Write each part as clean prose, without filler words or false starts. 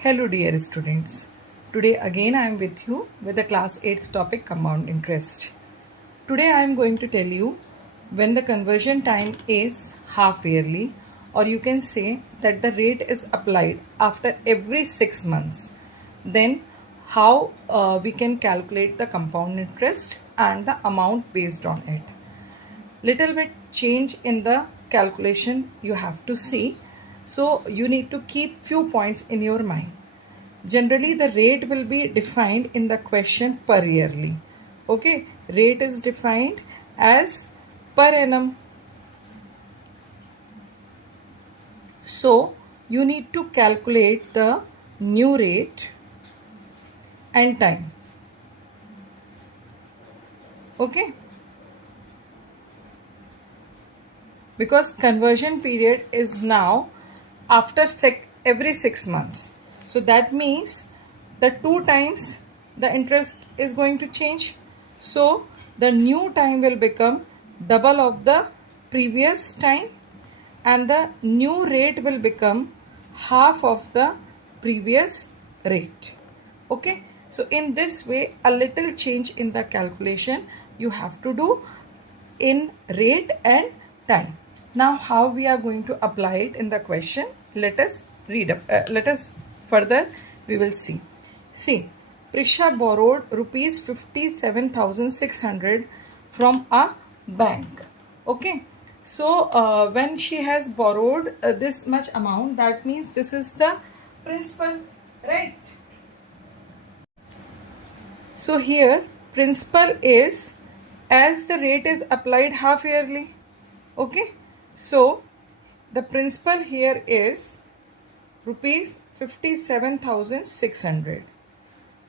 Hello dear students. Today again I am with you with the class 8th topic compound interest. Today I am going to tell you when the conversion time is half yearly, or you can say that the rate is applied after every 6 months. Then how we can calculate the compound interest and the amount based on it. Little bit change in the calculation you have to see. So you need to keep few points in your mind. Generally, the rate will be defined in the question per yearly. Okay, rate is defined as per annum. So, you need to calculate the new rate and time. Okay, because conversion period is now after every 6 months. So that means the 2 times the interest is going to change. So the new time will become double of the previous time, and the new rate will become half of the previous rate. Okay, so in this way a little change in the calculation you have to do in rate and time. Now how we are going to apply it in the question, let us read up, let us further we will see. See, Prisha borrowed rupees 57,600 from a bank. Okay, so when she has borrowed this much amount, that means this is the principal, right? So here principal is, as the rate is applied half yearly. Okay, so the principal here is rupees 57,600.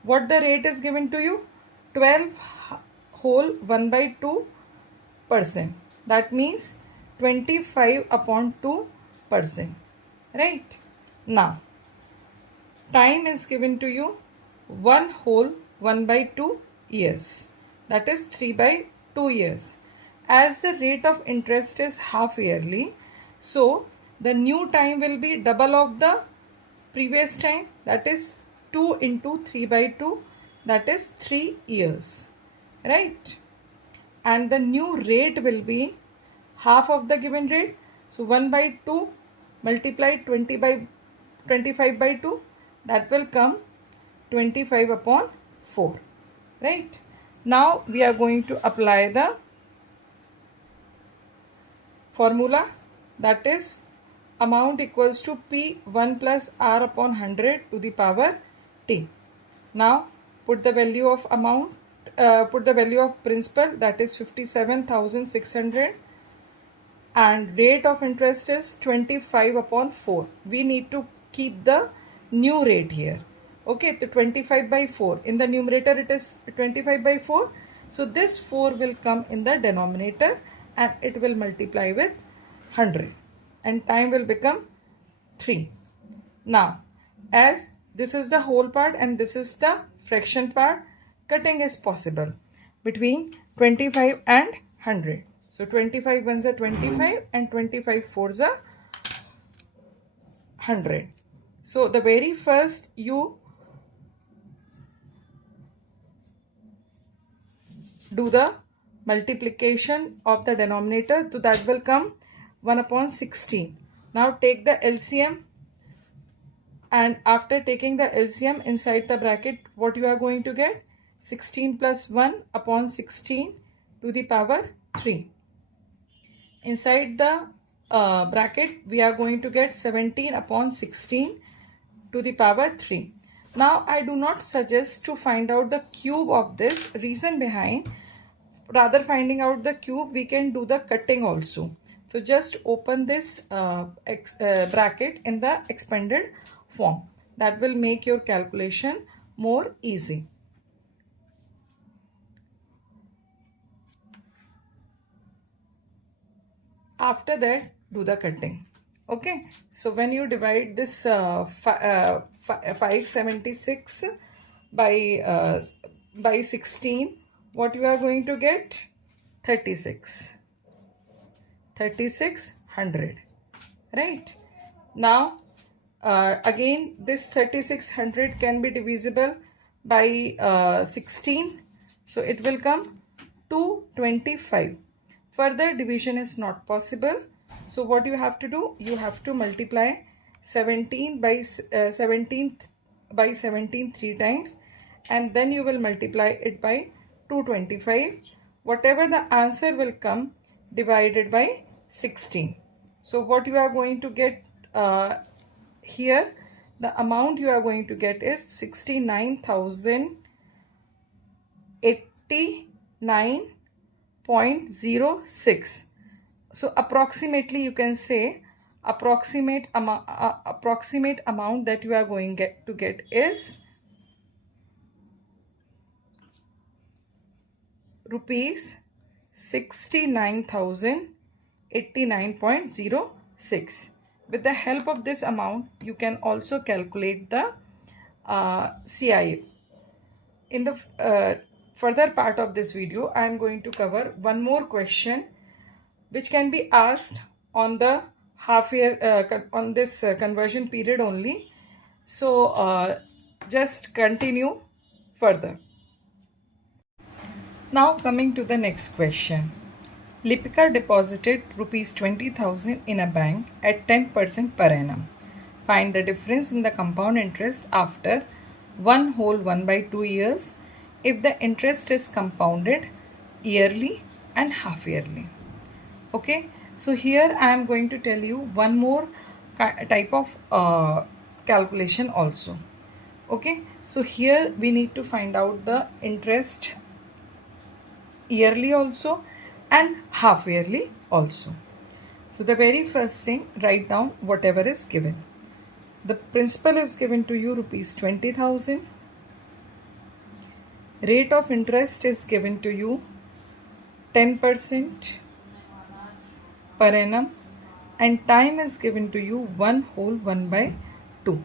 What the rate is given to you? 12 whole 1 by 2%. That means 25 upon 2%. Right? Now, time is given to you 1 whole 1 by 2 years. That is 3 by 2 years. As the rate of interest is half yearly, so the new time will be double of the previous time, that is 2 into 3 by 2, that is 3 years, right? And the new rate will be half of the given rate, so 1 by 2 multiplied 25 by 2, that will come 25 upon 4, right? Now we are going to apply the formula, that is amount equals to P1 plus R upon 100 to the power T. Now put the value of amount, put the value of principal, that is 57,600, and rate of interest is 25 upon 4. We need to keep the new rate here. Okay, the 25 by 4. In the numerator it is 25 by 4. So this 4 will come in the denominator and it will multiply with 100 and time will become 3. Now, as this is the whole part and this is the fraction part, cutting is possible between 25 and 100. So 25 ones are 25 and 25 fours are 100. So the very first you do the multiplication of the denominator, so that will come 1 upon 16. Now take the LCM, and after taking the LCM inside the bracket, what you are going to get? 16 plus 1 upon 16 to the power 3. Inside the bracket, we are going to get 17 upon 16 to the power 3. Now, I do not suggest to find out the cube of this. Reason behind, rather finding out the cube, we can do the cutting also. So just open this bracket in the expanded form. That will make your calculation more easy. After that, do the cutting. Okay, so when you divide this 576 by 16, what you are going to get? 3600, right? Now Again, this 3600 can be divisible by 16. So it will come 225. Further division is not possible. So what you have to do, you have to multiply 17 by 17 three times, and then you will multiply it by 225. Whatever the answer will come, divided by 16. So what you are going to get here, the amount you are going to get is 69,089.06. So approximately you can say approximate amount that you are going to get is rupees 69,089.06. With the help of this amount, you can also calculate the CIF. In the further part of this video, I am going to cover one more question which can be asked on the half year on this conversion period only. So just continue further. Now coming to the next question. Lipika deposited rupees 20,000 in a bank at 10% per annum. Find the difference in the compound interest after 1/2 years if the interest is compounded yearly and half yearly. Okay, so here I am going to tell you one more type of calculation also. Okay, so here we need to find out the interest yearly also and half yearly also. So the very first thing, write down whatever is given. The principal is given to you rupees 20,000. Rate of interest is given to you 10% per annum, and time is given to you 1/2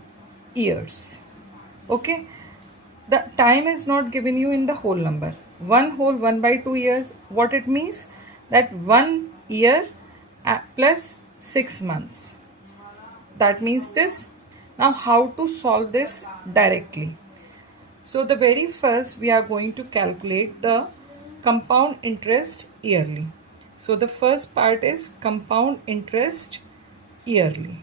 years. Okay, the time is not given you in the whole number. 1/2 years, what it means? That 1 year plus 6 months. That means this. Now how to solve this directly? So the very first we are going to calculate the compound interest yearly. So the first part is compound interest yearly.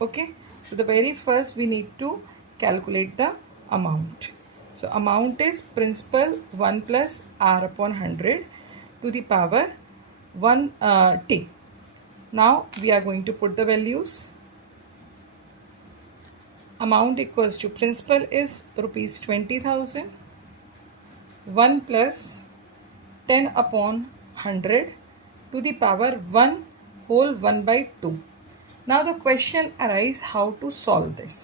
Okay, so the very first we need to calculate the amount. So amount is principal 1 plus r upon 100 to the power 1 t. Now we are going to put the values. Amount equals to principal is rupees 20,000. 1 plus 10 upon 100 to the power 1/1/2. Now the question arises how to solve this.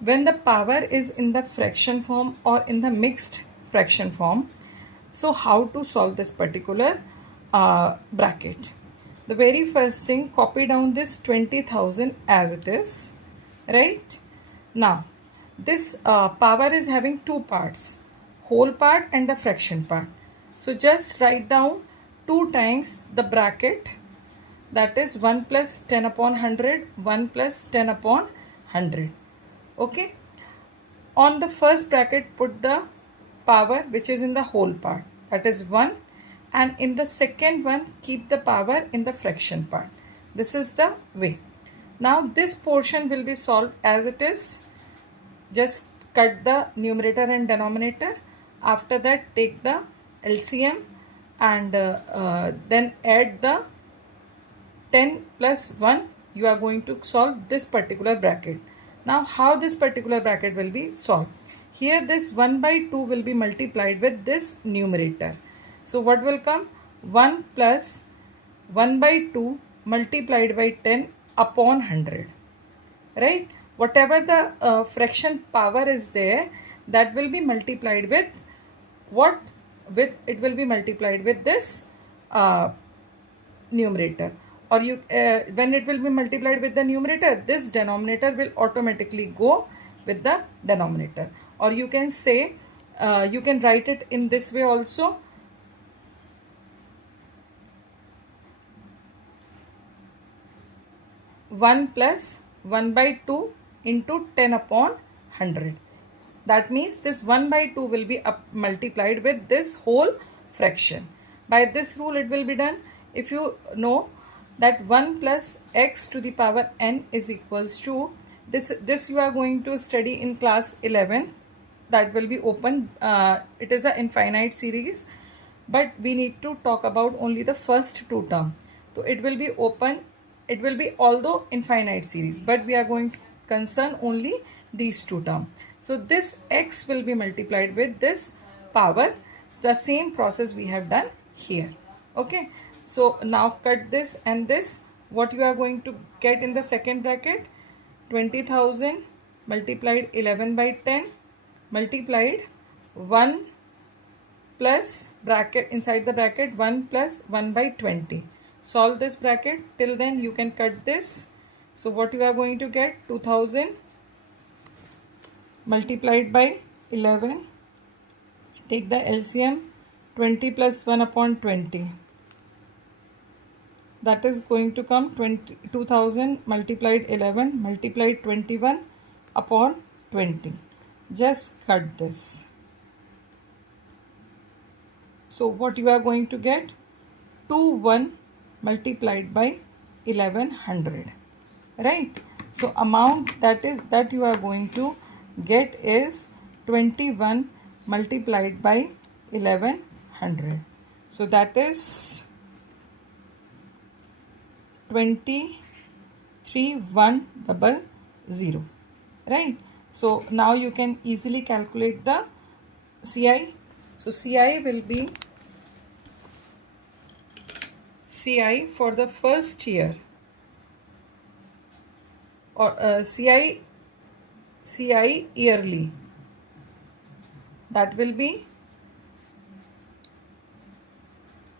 When the power is in the fraction form or in the mixed fraction form, so how to solve this particular bracket? The very first thing, copy down this 20,000 as it is, right? Now this power is having two parts, whole part and the fraction part. So just write down 2 times the bracket, that is 1 plus 10 upon 100, 1 plus 10 upon 100. Okay, on the first bracket put the power which is in the whole part, that is 1, and in the second one keep the power in the fraction part. This is the way. Now this portion will be solved as it is. Just cut the numerator and denominator. After that take the LCM and then add the 10 plus 1. You are going to solve this particular bracket. Now how this particular bracket will be solved? Here this 1/2 will be multiplied with this numerator. So what will come? 1 plus 1/2 multiplied by 10 upon 100. Right? Whatever the fraction power is there, that will be multiplied with what? It will be multiplied with this numerator. Or you when it will be multiplied with the numerator, this denominator will automatically go with the denominator. Or you can say, you can write it in this way also. One plus 1 by 2 into 10 upon 100. That means this 1 by 2 will be multiplied with this whole fraction. By this rule it will be done. If you know that 1 plus x to the power n is equals to, this you are going to study in class 11. That will be open. It is an infinite series, but we need to talk about only the first two terms. So it will be open. It will be although infinite series, but we are going to concern only these two terms. So this x will be multiplied with this power. It's the same process we have done here. Okay. So now cut this and this. What you are going to get in the second bracket? 20,000 multiplied 11 by 10 multiplied 1 plus bracket, inside the bracket 1 plus 1 by 20. Solve this bracket. Till then you can cut this. So what you are going to get? 2000 multiplied by 11. Take the LCM. 20 plus 1 upon 20. That is going to come 2000 multiplied 11 multiplied 21 upon 20. Just cut this. So what you are going to get? 21 multiplied by 1100. Right? So amount that you are going to get is 21 multiplied by 1100. So that is 23,100. Right? So now you can easily calculate the CI. So CI will be CI for the first year, or CI yearly. That will be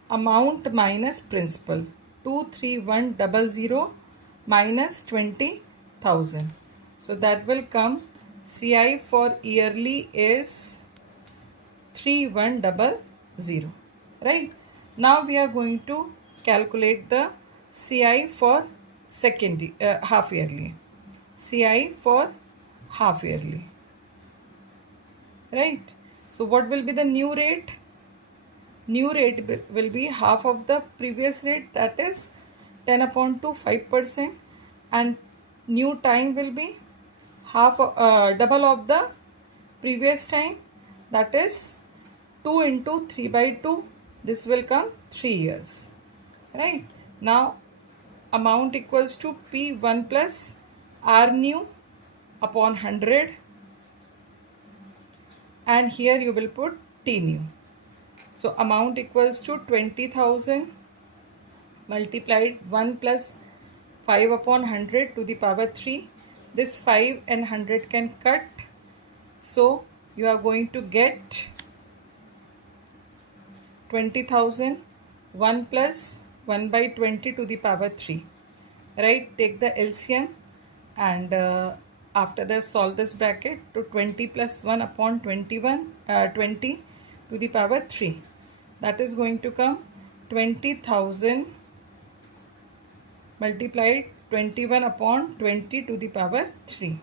amount minus principal. 23100 minus 20,000. So that will come, CI for yearly is 3100. Right? Now we are going to calculate the CI for half yearly. CI for half yearly. Right? So what will be the new rate? New rate will be half of the previous rate, that is 10 upon 2, 5%, and new time will be half double of the previous time, that is 2 into 3 by 2. This will come 3 years. Right? Now amount equals to P1 plus R new upon 100, and here you will put T new. So amount equals to 20,000 multiplied 1 plus 5 upon 100 to the power 3. This 5 and 100 can cut. So you are going to get 20,000 1 plus 1 by 20 to the power 3. Right? Take the LCM and after that solve this bracket to 20 plus 1 upon 20 to the power 3. That is going to come 20,000 multiplied 21 upon 20 to the power 3.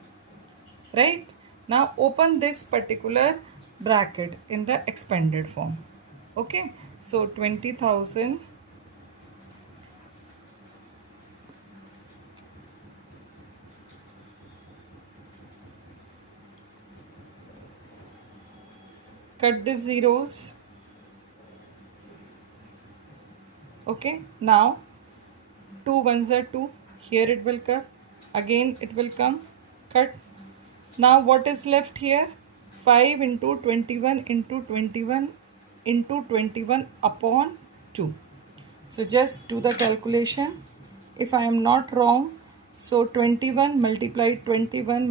Right? Now open this particular bracket in the expanded form. Okay? So 20,000 cut the zeros. Okay, now 2 ones are 2. Here it will come. Again it will come. Cut. Now what is left here? 5 into 21 into 21 into 21 upon 2. So just do the calculation. If I am not wrong, so 21 multiplied 21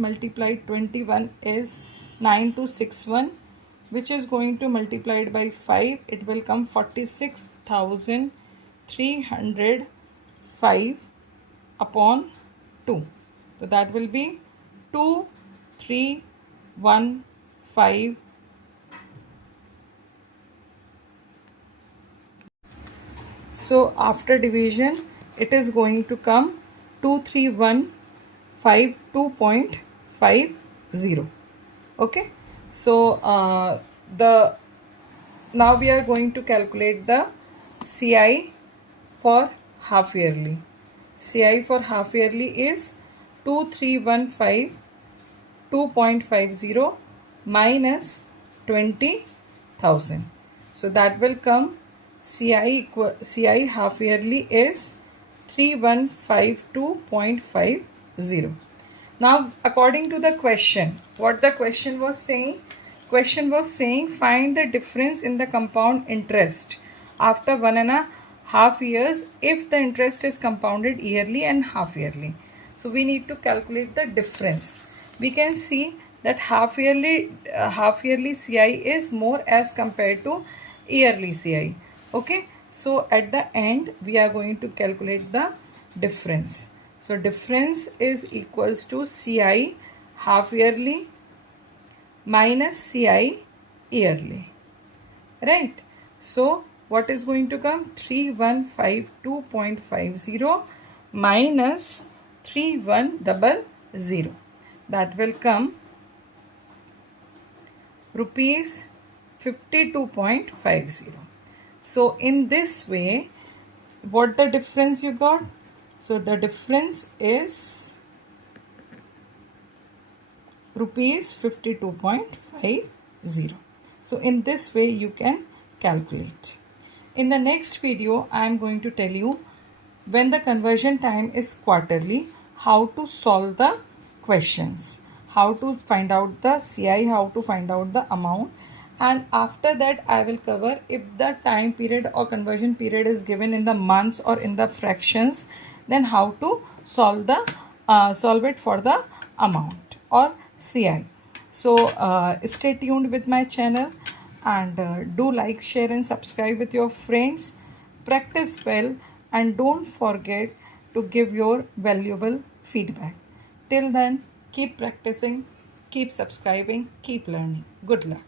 is 9261, which is going to multiplied by 5. It will come 46,305 upon 2. So that will be 2315. So after division it is going to come 2315 52.50. Okay, so the now we are going to calculate the CI for half yearly. CI for half yearly is 2315.2.50 minus 20,000. So that will come CI half yearly is 3152.50. Now according to the question, what the question was saying? Question was saying find the difference in the compound interest after 1.5 years if the interest is compounded yearly and half yearly. So we need to calculate the difference. We can see that half yearly CI is more as compared to yearly CI. Okay, so at the end we are going to calculate the difference. So difference is equals to CI half yearly minus CI yearly, right? So what is going to come? 3152.50 minus 3100. That will come rupees 52.50. So in this way, what the difference you got? So the difference is rupees 52.50. So in this way you can calculate. In the next video I am going to tell you when the conversion time is quarterly, how to solve the questions, how to find out the CI, how to find out the amount, and after that I will cover if the time period or conversion period is given in the months or in the fractions, then how to solve it for the amount or CI. So stay tuned with my channel and do like, share and subscribe with your friends. Practice well and don't forget to give your valuable feedback. Till then, keep practicing, keep subscribing, keep learning. Good luck.